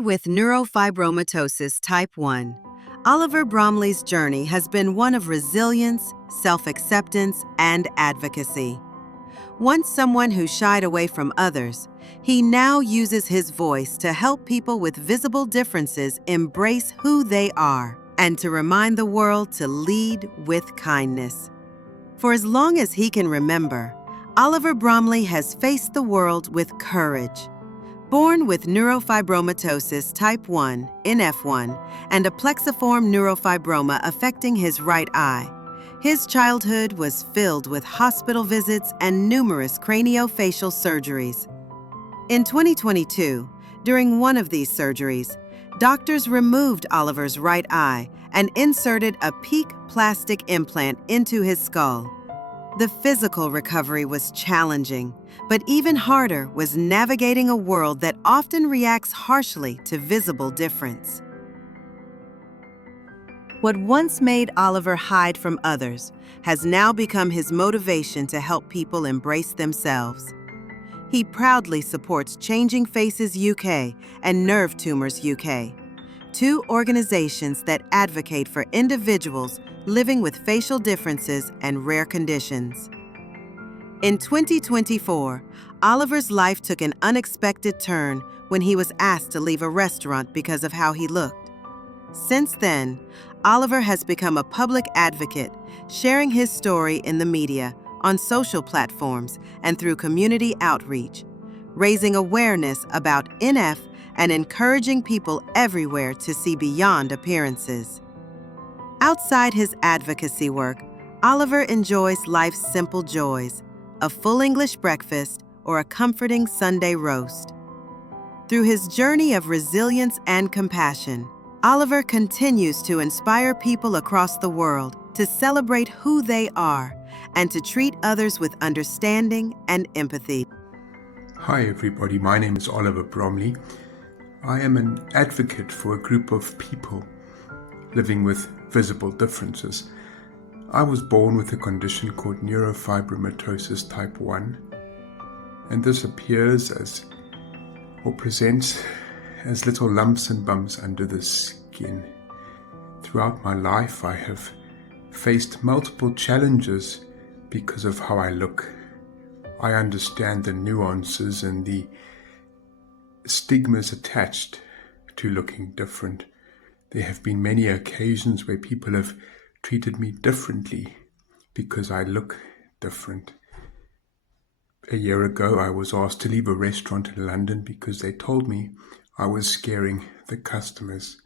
Born with neurofibromatosis type 1, Oliver Bromley's journey has been one of resilience, self-acceptance, and advocacy. Once someone who shied away from others, he now uses his voice to help people with visible differences embrace who they are and to remind the world to lead with kindness. For as long as he can remember, Oliver Bromley has faced the world with courage. Born with neurofibromatosis type 1, NF1, and a plexiform neurofibroma affecting his right eye, his childhood was filled with hospital visits and numerous craniofacial surgeries. In 2022, during one of these surgeries, doctors removed Oliver's right eye and inserted a peak plastic implant into his skull. The physical recovery was challenging, but even harder was navigating a world that often reacts harshly to visible difference. What once made Oliver hide from others has now become his motivation to help people embrace themselves. He proudly supports Changing Faces UK and Nerve Tumours UK, two organizations that advocate for individuals living with facial differences and rare conditions. In 2024, Oliver's life took an unexpected turn when he was asked to leave a restaurant because of how he looked. Since then, Oliver has become a public advocate, sharing his story in the media, on social platforms, and through community outreach, raising awareness about NF and encouraging people everywhere to see beyond appearances. Outside his advocacy work, Oliver enjoys life's simple joys, a full English breakfast or a comforting Sunday roast. Through his journey of resilience and compassion, Oliver continues to inspire people across the world to celebrate who they are and to treat others with understanding and empathy. Hi everybody, my name is Oliver Bromley. I am an advocate for a group of people living with visible differences. I was born with a condition called neurofibromatosis type 1, and this appears as or presents as little lumps and bumps under the skin. Throughout my life, I have faced multiple challenges because of how I look. I understand the nuances and the stigmas attached to looking different. There have been many occasions where people have treated me differently because I look different. A year ago, I was asked to leave a restaurant in London because they told me I was scaring the customers.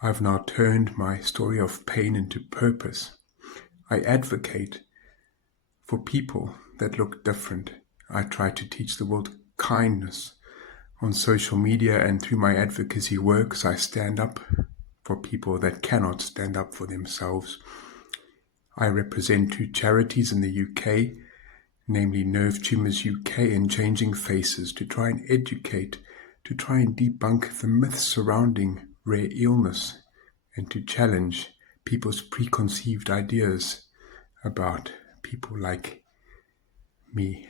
I've now turned my story of pain into purpose. I advocate for people that look different. I try to teach the world kindness. On social media and through my advocacy works, I stand up for people that cannot stand up for themselves. I represent two charities in the UK, namely Nerve Tumours UK and Changing Faces, to try and educate, to try and debunk the myths surrounding rare illness and to challenge people's preconceived ideas about people like me.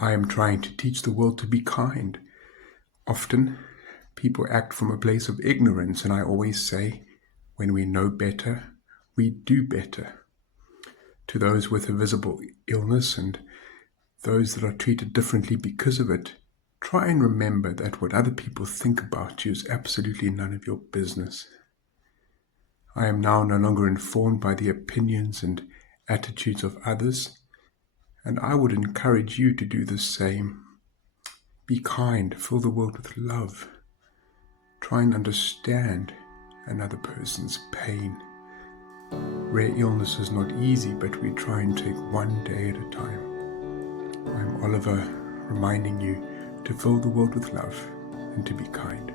I am trying to teach the world to be kind. Often, people act from a place of ignorance, and I always say, when we know better, we do better. To those with a visible illness and those that are treated differently because of it, try and remember that what other people think about you is absolutely none of your business. I am now no longer informed by the opinions and attitudes of others, and I would encourage you to do the same. Be kind, fill the world with love. Try and understand another person's pain. Rare illness is not easy, but we try and take one day at a time. I'm Oliver, reminding you to fill the world with love and to be kind.